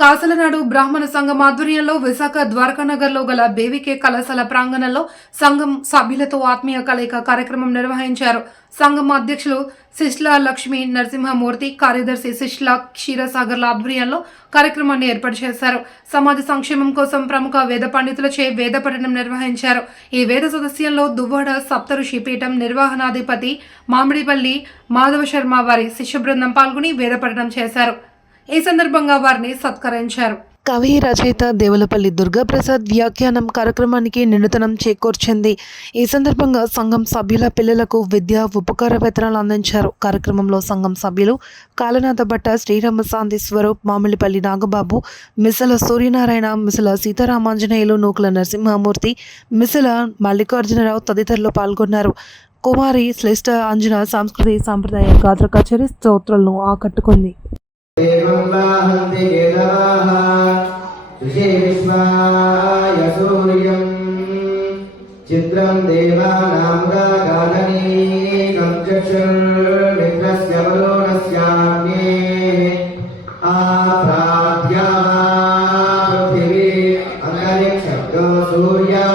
కాసలనాడు బ్రాహ్మణ సంఘం ఆధ్వర్యంలో విశాఖ ద్వారకానగర్లో గల బేవికే కళాశాల ప్రాంగణంలో సంఘం సభ్యులతో ఆత్మీయ కలయిక కార్యక్రమం నిర్వహించారు. సంఘం అధ్యక్షులు శిష్ల లక్ష్మీ నరసింహమూర్తి కార్యదర్శి శిష్ల క్షీరసాగర్ల ఆధ్వర్యంలో కార్యక్రమాన్ని ఏర్పాటు చేశారు. సమాజ సంక్షేమం కోసం ప్రముఖ వేద పండితులచే వేద పఠనం నిర్వహించారు. ఈ వేద సదస్యంలో దువ్వాడ సప్తఋషి పీఠం నిర్వహణాధిపతి మామిడిపల్లి మాధవ శర్మ వారి శిష్య బృందం పాల్గొని వేద పఠనం చేశారు. ఈ సందర్భంగా వారిని సత్కరించారు. కవి రచయిత దేవులపల్లి దుర్గాప్రసాద్ వ్యాఖ్యానం కార్యక్రమానికి నిన్నతనం చేకూర్చింది. ఈ సందర్భంగా సంఘం సభ్యుల పిల్లలకు విద్యా ఉపకార వేతనాలు అందించారు. కార్యక్రమంలో సంఘం సభ్యులు కాలనాథ భట్ట శ్రీరామ శాంతి స్వరూప్ మామిడిపల్లి నాగబాబు మిసల సూర్యనారాయణ మిసల సీతారామాంజనేయులు నూకుల నరసింహమూర్తి మిసల మల్లికార్జునరావు తదితరులు పాల్గొన్నారు. కుమారి శ్రేష్ఠ అంజన సాంస్కృతిక సాంప్రదాయ గాత్ర కచేరీ స్తోత్రాలను ఆకట్టుకుంది. एवं वाहन्ति केतवाः ऋषे विश्वाय सूर्यम् चित्रम् देवानां गागनीकं चक्षुर्मित्रस्य वरुणस्याग्ने आप्राप्या पृथिवी अन्तरिक्षब्दो सूर्या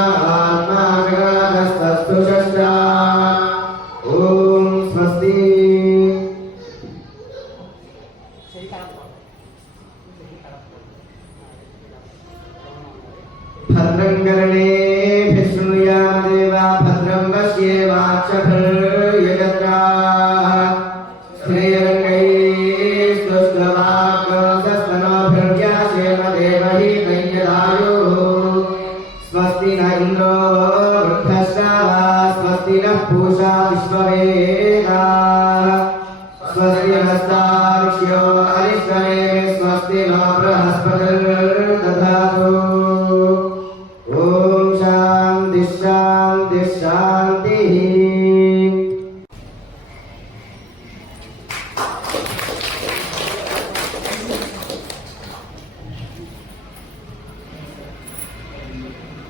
कर्णे विष्णुयादेवा भद्रं पश्येवाक्षभिर्यजत्राः श्रेयङ्गैस्तुष्टवाक्यस्तनोभिर्व्यासेम देवहि कैयदायुः स्वस्ति न इन्द्रो वृद्धश्रावा स्वस्ति नः पूषा विश्ववेदाः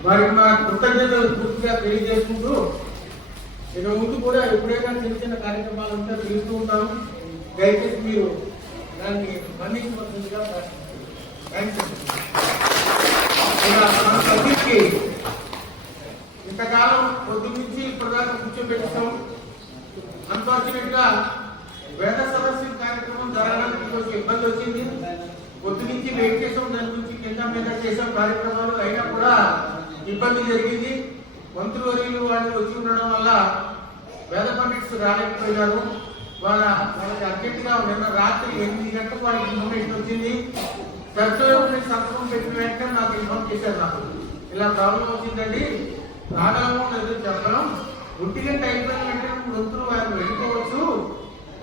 వారికి మా కృతజ్ఞతలు పూర్తిగా తెలియజేసుకుంటూ ఇక ముందు కూడా ఎప్పుడైనా చిన్న చిన్న కార్యక్రమాలు ఉంటే పిలుస్తూ ఉంటాము. దయచేసి మీరు దాన్ని మన్నించవలసిందిగా థ్యాంక్ ఇంతకాలం పొద్దు నుంచి ఇప్పటిదాకా కూర్చోబెట్టాం అన్ఫార్చునేట్గా వేద సదస్సు కార్యక్రమం జరగడానికి కొంచెం ఇబ్బంది వచ్చింది. పొద్దు నుంచి వెయిట్ చేసాం దాని గురించి కింద మీద చేసాం కార్యక్రమాలు. అయినా కూడా ఇబ్బంది జరిగింది. మంత్రి వర్యులు వాళ్ళు వచ్చి ఉండడం వల్ల వేద పండిట్స్ రాలేకపోయినారు. వాళ్ళ వాళ్ళకి అర్జెంటుగా నిన్న రాత్రి ఎనిమిది గంటలకు వాళ్ళకి ఇన్ఫర్మేషన్ వచ్చింది. చర్చలో సంతకం పెట్టిన వెంటనే నాకు ఇన్ఫార్మ్ చేశారు నాకు. ఇలా ప్రాబ్లం వచ్చిందండి. రాగలము లేదు చెప్పడం ఒంటి గంట అయిపోయిన వెంటనే మంత్రులు వాళ్ళు వెళ్ళిపోవచ్చు.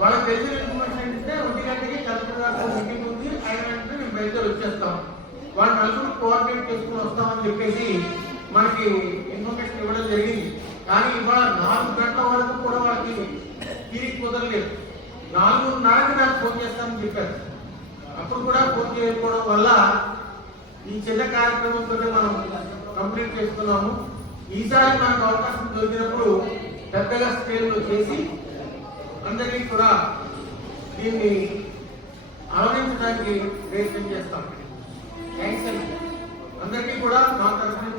వాళ్ళకి తెలిసిన ఇన్ఫర్మేషన్ ఏంటంటే ఒంటి గంటకి కలెక్టర్ గారు మీటింగ్ ఉంది. ఆయన వెంటనే మేము బయలుదేరి వచ్చేస్తాం. వాళ్ళు నలుగురు కోఆర్డినేట్ చేసుకుని వస్తామని చెప్పేసి మనకి ఇన్ఫర్మేషన్ ఇవ్వడం జరిగింది. కానీ ఇవాళ నాలుగు గంటల వరకు కూడా వాళ్ళకి తీరిక కుదరలేదు. నాలుగున్నరకి నాకు ఫోన్ చేస్తామని చెప్పారు. అప్పుడు కూడా ఫోన్ చేయకపోవడం వల్ల ఈ చిన్న కార్యక్రమంతో మనం కంప్లీట్ చేసుకున్నాము. ఈసారి మనకు అవకాశం దొరికినప్పుడు పెద్దగా స్కేల్లో చేసి అందరికీ కూడా దీన్ని ఆలోచించడానికి ప్రయత్నం చేస్తాం. థ్యాంక్స్ అండి. అందరికీ కూడా నా తరఫున